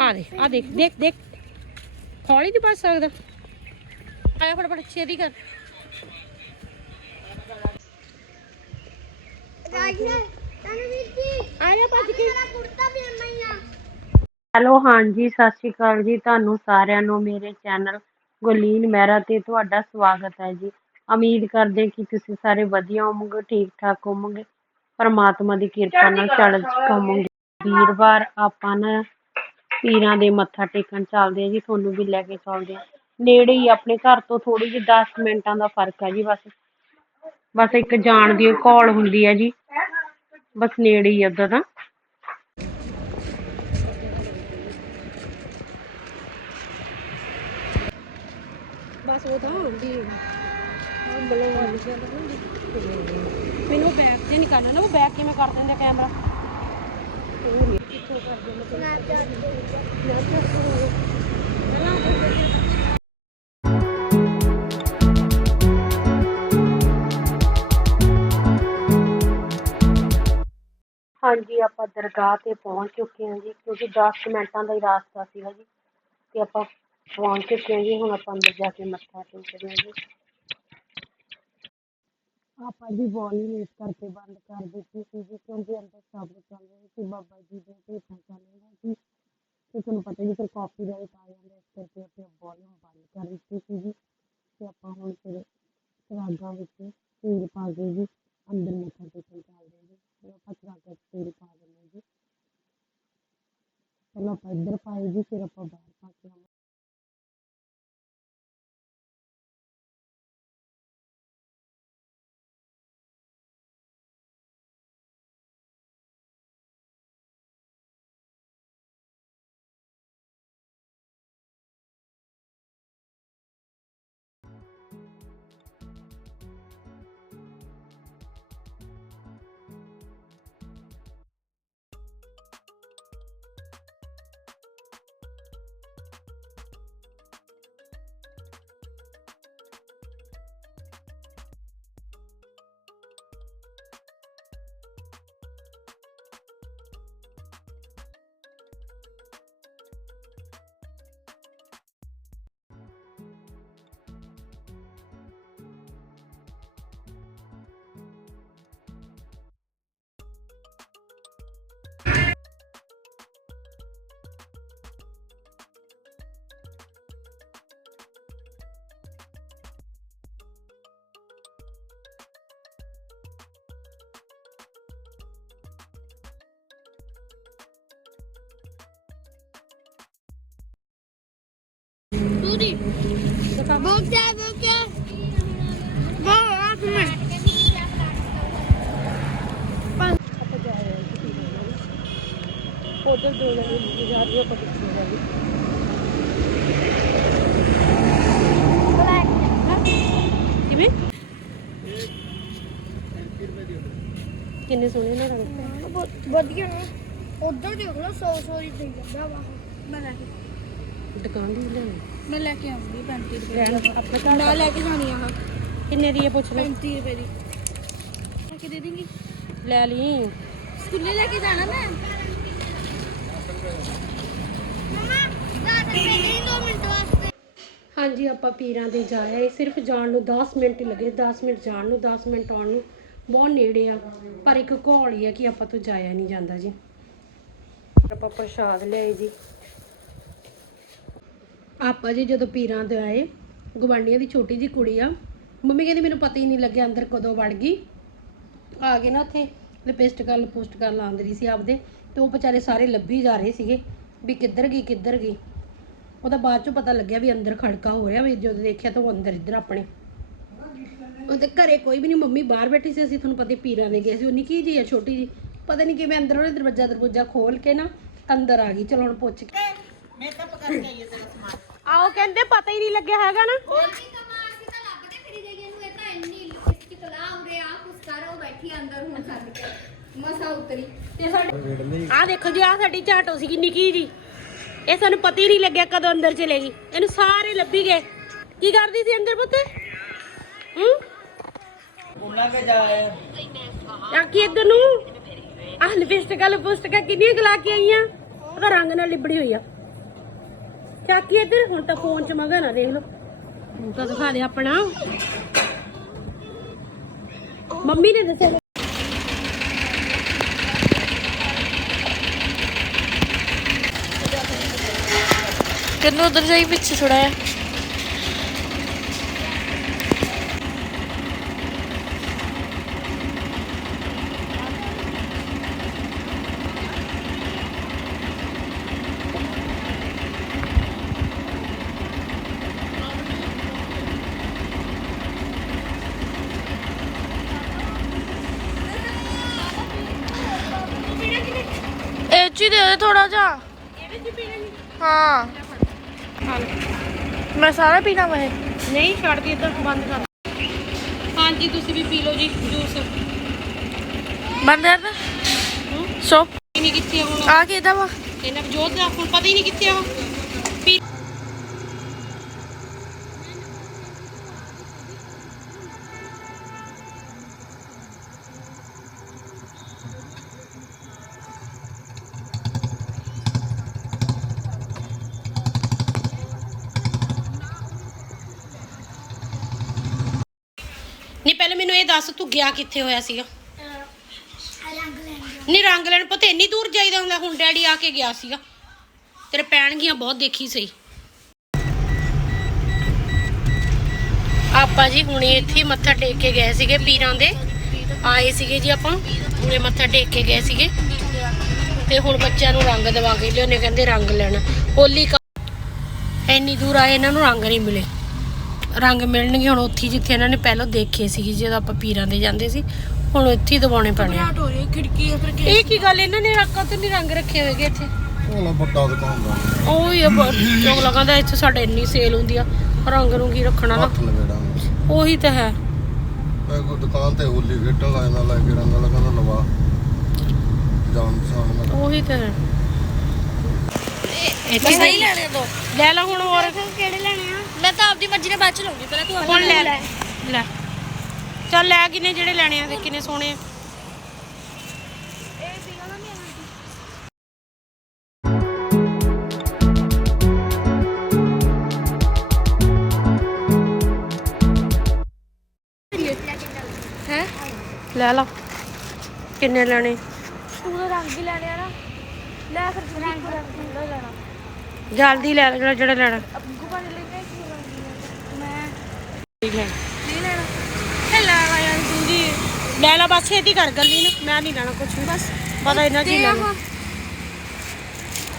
ਆ ਦੇ ਆ ਦੇਖ ਦੇਖ ਦੇਖ। ਹੌਲੀ ਨਹੀਂ ਭੱਜ ਸਕਦਾ। ਆਇਆ ਫਟਾਫਟ ਛੇਤੀ ਕਰ। ਹੈਲੋ ਹਾਂਜੀ ਸਤਿ ਸ਼੍ਰੀ ਅਕਾਲ ਜੀ। ਤੁਹਾਨੂੰ ਸਾਰਿਆਂ ਨੂੰ ਮੇਰੇ ਚੈਨਲ ਗੁਰਲੀਨ ਮਹਿਰਾ ਤੇ ਤੁਹਾਡਾ ਸਵਾਗਤ ਹੈ ਜੀ। ਉਮੀਦ ਕਰਦੇ ਕਿ ਤੁਸੀਂ ਸਾਰੇ ਵਧੀਆ ਹੋਵੋਗੇ ਠੀਕ ਠਾਕ ਹੋਵੋਗੇ ਪਰਮਾਤਮਾ ਦੀ ਕਿਰਪਾ ਨਾਲ ਚੜ੍ਹ ਹੋਵੋਗੇ। ਵੀਰਵਾਰ ਆਪਾਂ ਨਾ ਪੀਰਾਂ ਦੇ ਮੱਥਾ ਟੇਕਣ ਚੱਲਦੇ ਆ ਜੀ, ਤੁਹਾਨੂੰ ਵੀ ਲੈ ਕੇ ਚੱਲਦੇ ਆ ਨੇੜੇ ਹੀ ਆਪਣੇ ਘਰ ਤੋਂ ਥੋੜੀ ਜਿਹੀ 10 ਮਿੰਟਾਂ ਦਾ ਫ਼ਰਕ ਹੈ ਜੀ ਬਸ। ਬਸ ਇੱਕ ਜਾਣ ਦੀ ਘੋਲ ਹੁੰਦੀ ਹੈ ਜੀ। ਬਸ ਨੇੜੇ ਹੀ ਆ ਉੱਦਾਂ ਬਸ ਉਹ ਤਾਂ ਵੀ ਮੈਨੂੰ ਬੈਕ ਜੇ ਨਹੀਂ ਕਰਨਾ ਨਾ, ਉਹ ਬੈਕ ਕਿਵੇਂ ਕਰ ਦਿੰਦੇ ਕੈਮਰਾ ਹਾਂਜੀ, ਆਪਾਂ ਦਰਗਾਹ ਤੇ ਪਹੁੰਚ ਚੁੱਕੇ ਹਾਂ ਜੀ, ਕਿਉਂਕਿ 10 ਮਿੰਟਾਂ ਦਾ ਹੀ ਰਾਸਤਾ ਸੀਗਾ ਜੀ, ਤੇ ਆਪਾਂ ਪਹੁੰਚ ਚੁੱਕੇ ਹਾਂ ਜੀ, ਹੁਣ ਆਪਾਂ ਅੰਦਰ ਜਾ ਕੇ ਮੱਥਾ ਟੇਕਦੇ ਹਾਂ ਜੀ। ਆਪਾਂ ਜੀ ਵੋਲਿਊਮ ਇਸ ਕਰਕੇ ਬੰਦ ਕਰ ਦਿੱਤੀ ਸੀ ਕਿਉਂਕਿ ਅੰਦਰ ਸ਼ਬਦ ਚੱਲ ਰਹੇ ਸੀ, ਬਾਬਾ ਜੀ ਦੇ ਭੇਟਾਂ ਚੱਲ ਰਹੀਆਂ ਸੀ। ਤੇ ਤੁਹਾਨੂੰ ਪਤਾ ਹੀ ਫਿਰ ਕਾਪੀਰਾਈਟ ਆ ਜਾਂਦਾ, ਇਸ ਕਰਕੇ ਆਪਾਂ ਵੋਲਿਊਮ ਬੰਦ ਕਰ ਦਿੱਤੀ ਸੀ ਤੇ ਆਪਾਂ ਹੁਣ ਫਿਰ ਸਰਾਗਾਂ ਵਿੱਚ ਤੇਲ ਪਾ ਕੇ ਜੀ, ਅੰਦਰ ਮੱਥਾ ਟੇਕਣ ਚੱਲਦੇ ਜੀ। ਤੇ ਆਪਾਂ ਸਰਾਗਾਂ 'ਚ ਤੇਲ ਪਾ ਦਿੰਦੇ ਜੀ। ਪਹਿਲਾਂ ਆਪਾਂ ਇੱਧਰ ਪਾਏ ਜੀ, ਫਿਰ ਆਪਾਂ Bok ya, bok ya. Bok atma. ਉਧਰ ਦੋ ਜਣੇ ਜਾ ਰਹੀ ਆਪਾਂ ਪਿੱਛੇ ਜਾ ਰਹੀ ਕਿਵੇਂ ਕਿੰਨੇ ਸੋਹਣੇ ਨੇ ਰੰਗ ਬਹੁਤ ਵਧੀਆ ਨੇ ਉਧਰ ਦੇਖ ਲਓ 100 100 ਦੀ ਦੇ ਜਾਂਦਾ ਵਾ ਮੈਂ ਲੈ ਕੇ ਦੁਕਾਨ ਦੀ ਲੈਣੀ ਮੈਂ ਲੈ ਕੇ ਆਉਂਗੀ 35 ਰੁਪਏ ਰਹਿਣ ਆਪਣੇ ਘਰ ਮੈਂ ਲੈ ਕੇ ਜਾਣੀ ਆ ਕਿੰਨੇ ਦੀ ਹੈ ਪੁੱਛ ਲੈ 35 ਰੁਪਏ ਦੀ। ਲੈ ਕੇ ਦੇ ਦੇਂਗੀ? ਲੈ ਲਈ। ਸਕੂਲੇ ਲੈ ਕੇ ਜਾਣਾ ਮੈਂ? ਮਮਾ 10 ਰੁਪਏ ਦੇ 2 ਮਿੰਟ ਵਾਸਤੇ ਹਾਂਜੀ ਆਪਾਂ ਪੀਰਾਂ ਦੇ ਜਾ ਆਏ। ਸਿਰਫ ਜਾਣ ਨੂੰ 10 ਮਿੰਟ ਹੀ ਲੱਗੇ। 10 ਮਿੰਟ ਜਾਣ ਨੂੰ 10 ਮਿੰਟ ਆਉਣ ਨੂੰ। ਬਹੁਤ ਨੇੜੇ ਆ। ਪਰ ਇੱਕ ਘੋਲ ਹੀ ਆ ਕਿ ਆਪਾਂ ਤੋਂ ਜਾਇਆ ਨਹੀਂ ਜਾਂਦਾ ਜੀ। ਆਪਾਂ ਪ੍ਰਸ਼ਾਦ ਲਿਆਏ ਜੀ। ਆਪਾਂ ਜੀ ਜਦੋਂ ਪੀਰਾਂ ਦੇ ਆਏ ਗਵਾਂਡੀਆਂ ਦੀ ਛੋਟੀ ਜੀ ਕੁੜੀ ਆ, ਮੰਮੀ ਕਹਿੰਦੀ ਮੈਨੂੰ ਪਤਾ ਹੀ ਨਹੀਂ ਲੱਗਿਆ ਅੰਦਰ ਕਦੋਂ ਵੜ ਗਈ। ਆ ਗਏ ਨਾ ਉੱਥੇ ਲਿਪਸਟਿਕਾਂ ਲਪੋਸਟਿਕਾਂ ਲਾਉਂਦੀ ਰਹੀ ਸੀ ਆਪਦੇ, ਤੇ ਉਹ ਵਿਚਾਰੇ ਸਾਰੇ ਲੱਭੀ ਜਾ ਰਹੇ ਸੀਗੇ ਵੀ ਕਿੱਧਰ ਗਈ ਕਿੱਧਰ ਗਈ। ਉਹਦਾ ਬਾਅਦ ਚੋਂ ਪਤਾ ਲੱਗਿਆ ਵੀ ਅੰਦਰ ਖੜਕਾ ਹੋ ਰਿਹਾ ਵੀ ਜਦੋਂ ਦੇਖਿਆ ਤਾਂ ਉਹ ਅੰਦਰ ਇੱਧਰ ਆਪਣੇ। ਉਹਦੇ ਘਰੇ ਕੋਈ ਵੀ ਨਹੀਂ, ਮੰਮੀ ਬਾਹਰ ਬੈਠੀ ਸੀ, ਅਸੀਂ ਤੁਹਾਨੂੰ ਪਤਾ ਪੀਰਾਂ ਦੇ ਗਏ ਸੀ ਉਹ ਨਿੱਕੀ ਜੀ ਆ ਛੋਟੀ ਜੀ ਪਤਾ ਨਹੀਂ ਕਿਵੇਂ ਅੰਦਰ ਉਹਨੇ ਦਰਵਾਜ਼ਾ ਦਰਵਾਜ਼ਾ ਖੋਲ ਕੇ ਨਾ ਅੰਦਰ ਆ ਗਈ, ਚਲੋ ਹੁਣ ਪੁੱਛ ਕੇ। ਮੇਕਅਪ ਕਰਕੇ ਆਈਏ ਤੇਰਾ ਸਮਾਨ। ਆਓ ਕਹਿੰਦੇ ਪਤਾ ਹੀ ਨਹੀਂ ਲੱਗਿਆ ਹੈਗਾ ਨਾ। ਕਮਾਲ ਸੀ ਤਾਂ ਲੱਭਦੇ ਫਿਰੀ ਜਾਈਏ। ਨੂੰ ਇਹ ਤਾਂ ਇੰਨੀ ਲਿਪਸਟਿਕ ਲਾ ਉਰੇ ਆ ਕੁਛ ਕਰ ਉਹ ਬੈਠੀ ਅੰਦਰ ਹੁਣ ਛੱਡ ਕੇ। ਮਸਾ ਉਤਰੀ। ਤੇ ਸਾਡੇ ਆ ਦੇਖੋ ਜੀ ਆ ਸਾਡੀ ਝਾਟੋ ਸੀਗੀ ਨਿੱਕੀ ਜੀ। ਇਹ ਸਾਨੂੰ ਪਤਾ ਹੀ ਨਹੀਂ ਲੱਗਿਆ ਕਦੋਂ ਅੰਦਰ ਚਲੇ ਗਈ। ਇਹਨੂੰ ਸਾਰੇ ਲੱਭੀ ਗਏ। ਕੀ ਕਰਦੀ ਸੀ ਅੰਦਰ ਪੁੱਤ? ਹੂੰ? ਉਹਨਾਂ ਕੇ ਜਾਏ ਆਕੀ ਇੱਧਰ ਨੂੰ? ਆਹ ਲਿਪਸਟਿਕਾਂ ਲਿਪਸਟਿਕਾਂ ਕਿੰਨੀਆਂ ਗਲਾ ਕੇ ਆਈਆਂ? ਉਹਦਾ ਰੰਗ ਨਾਲ ਲਿਬੜੀ ਹੋਈ ਆ। ਚਾਕੀ ਇੱਧਰ, ਹੁਣ ਤਾਂ ਫੋਨ 'ਚ ਮਗਨ ਆ, ਦੇਖ ਲਓ। ਹੁਣ ਤਾਂ ਦਿਖਾ ਦੇ ਆਪਣਾ। ਮੰਮੀ ਨੇ ਦੱਸਿਆ ਕਿੰਨੂੰ ਉਧਰ ਜਾਈ ਪਿੱਛੇ ਥੋੜਾ ਹੈ ਹੀ ਦੇ ਦੇ ਥੋੜਾ ਜਿਹਾ। ਹਾਂ। ਮੈਂ ਸਾਰਾ ਪੀਣਾ ਵਾ ਇਹ ਨਹੀਂ ਛੱਡ ਦੀ ਇੱਧਰ ਬੰਦ ਕਰ। ਹਾਂਜੀ ਤੁਸੀਂ ਵੀ ਪੀ ਲਓ ਜੀ ਜੂਸ। ਬੰਦ ਕਰ ਦੇ। ਸੋ। ਨਹੀਂ ਕਿੱਥੇ ਆ ਹੁਣ। ਆ ਕਿਹਦਾ ਵਾ? ਇਹਨਾਂ ਜੋਤ ਦਾ ਹੁਣ ਪਤਾ ਹੀ ਨਹੀਂ ਕਿੱਥੇ ਆ। ਪੀ ਇਹ ਦੱਸ ਤੂੰ ਗਿਆ ਕਿੱਥੇ ਹੋਇਆ ਸੀਗਾ? ਨਹੀਂ ਰੰਗ ਲੈਣ ਪਤਾ ਇੰਨੀ ਦੂਰ ਜਾਈਦਾ ਹੁੰਦਾ ਹੁਣ ਡੈਡੀ ਆ ਕੇ ਗਿਆ ਸੀਗਾ। ਤੇਰੇ ਪੈਣਗੀਆਂ ਬਹੁਤ ਦੇਖੀ ਸਹੀ। ਆਪਾਂ ਜੀ ਹੁਣੇ ਇੱਥੇ ਮੱਥਾ ਟੇਕ ਕੇ ਗਏ ਸੀਗੇ ਪੀਰਾਂ ਦੇ। ਆਏ ਸੀਗੇ ਜੀ ਆਪਾਂ ਹੁਣੇ ਮੱਥਾ ਟੇਕ ਕੇ ਗਏ ਸੀਗੇ। ਤੇ ਹੁਣ ਬੱਚਿਆਂ ਨੂੰ ਰੰਗ ਦਵਾ ਕੇ ਲਿਓਨੇ ਕਹਿੰਦੇ ਰੰਗ ਲੈਣਾ। ਹੋਲੀ ਕਾ ਇੰਨੀ ਦੂਰ ਆਏ ਇਹਨਾਂ ਨੂੰ ਰੰਗ ਨਹੀਂ ਮਿਲੇ। ਰੰਗ ਮਿਲਣਗੇ ਹੁਣ ਉੱਥੇ ਜਿੱਥੇ ਇਹਨਾਂ ਨੇ ਪਹਿਲਾਂ ਦੇਖੇ ਸੀਗੇ ਜਦੋਂ ਆਪਾਂ ਪੀਰਾਂ ਦੇ ਜਾਂਦੇ ਸੀ ਹੁਣ ਇੱਥੇ ਹੀ ਦਵਾਉਣੇ ਪੈਣੇ ਆ। ਹੋ ਰਹੀ ਖਿੜਕੀ ਹੈ ਫਿਰ ਇਹ ਕੀ ਗੱਲ ਇਹਨਾਂ ਨੇ ਰੱਖਾਂ ਤੇ ਨਹੀਂ ਰੰਗ ਰੱਖੇ ਹੋਏਗੇ ਇੱਥੇ? ਉਹ ਵੱਡਾ ਦੁਕਾਨ ਦਾ। ਉਹ ਹੀ ਚੋਕ ਲਗਾਉਂਦਾ ਇੱਥੇ ਸਾਡੇ ਇੰਨੀ ਸੇਲ ਹੁੰਦੀ ਆ ਰੰਗ ਨੂੰ ਕੀ ਰੱਖਣਾ ਨਾ। ਹੱਥ ਲਗੇੜਾ ਉਹੀ ਤਾਂ ਹੈ। ਮੈਂ ਕੋਈ ਦੁਕਾਨ ਤੇ ਹੋਲੀ ਖੇਡਣ ਲੱਗ ਜਾਂਦਾ ਲੈ ਕੇ ਰੰਗ ਲਗਾਉਂਦਾ ਲਵਾ। ਜਾਨ ਸਾਨ ਮੈਂ। ਉਹੀ ਤਾਂ ਹੈ। ਇੱਥੇ ਸਹੀ ਲੈਣੇ ਦੋ? ਲੈ ਲਾ ਹੁਣ ਹੋਰ। ਕਿਹੜੇ ਲੈਣੇ ਆਪਦੀ ਮਰਜ਼ੀ ਨਾਲ ਬਾਅਦ ਚ ਲਊਂਗੀ ਪਹਿਲਾਂ ਤੂੰ ਹੁਣ ਲੈ ਲੈ ਲੈ। ਚੱਲ ਲੈ ਕਿਨੇ ਜਿਹੜੇ ਲੈਣੇ ਆ ਕਿੰਨੇ ਸੋਹਣੇ ਆ। ਹੈ? ਲੈ ਲਾ। ਕਿੰਨੇ ਲੈਣੇ? ਤੂੰ ਤਾਂ ਰੰਗ ਹੀ ਲੈਣੇ ਆ ਨਾ। ਲੈ ਫਿਰ ਰੰਗ ਰੰਗ ਲੈਣਾ। ਜਲਦੀ ਲੈ ਲੈ ਜਿਹੜਾ ਲੈਣਾ। ਰੰਗ ਮੈਂ ਠੀਕ ਹੈ ਨਹੀਂ ਲੈਣਾ। ਇਹ ਲੈਣਾ ਯਾਰ ਤੂੰ ਜੀ ਲੈ ਲਾ ਬਸ ਛੇਤੀ ਕਰ ਗੱਲੀ ਨਾ। ਮੈਂ ਨਹੀਂ ਲੈਣਾ ਕੁਝ ਵੀ ਬਸ। ਪਤਾ ਇਹਨਾਂ ਕੀ ਲੈਣਾ।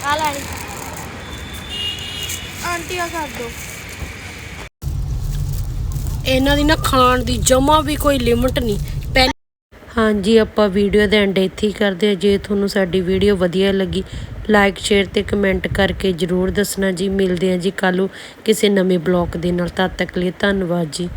ਆ ਲੈ। ਲਈ ਆਂਟੀ ਆ ਕਰ ਦੋ। ਇਹਨਾਂ ਦੀ ਨਾ ਖਾਣ ਦੀ ਜਮਾ ਵੀ ਕੋਈ ਲਿਮਟ ਨਹੀਂ। ਹਾਂਜੀ ਆਪਾਂ ਵੀਡੀਓ ਦੇ ਐਂਡ ਇੱਥੇ ਹੀ ਕਰਦੇ ਹਾਂ। ਜੇ ਤੁਹਾਨੂੰ ਸਾਡੀ ਵੀਡੀਓ ਵਧੀਆ ਲੱਗੀ ਲਾਈਕ ਸ਼ੇਅਰ ਤੇ ਕਮੈਂਟ ਕਰਕੇ ਜਰੂਰ ਦੱਸਣਾ ਜੀ। ਮਿਲਦੇ ਹਾਂ ਜੀ ਕੱਲ੍ਹ ਨੂੰ ਕਿਸੇ ਨਵੇਂ ਬਲੌਗ ਦੇ ਨਾਲ। ਤਦ ਤੱਕ ਲਈ ਧੰਨਵਾਦ ਜੀ।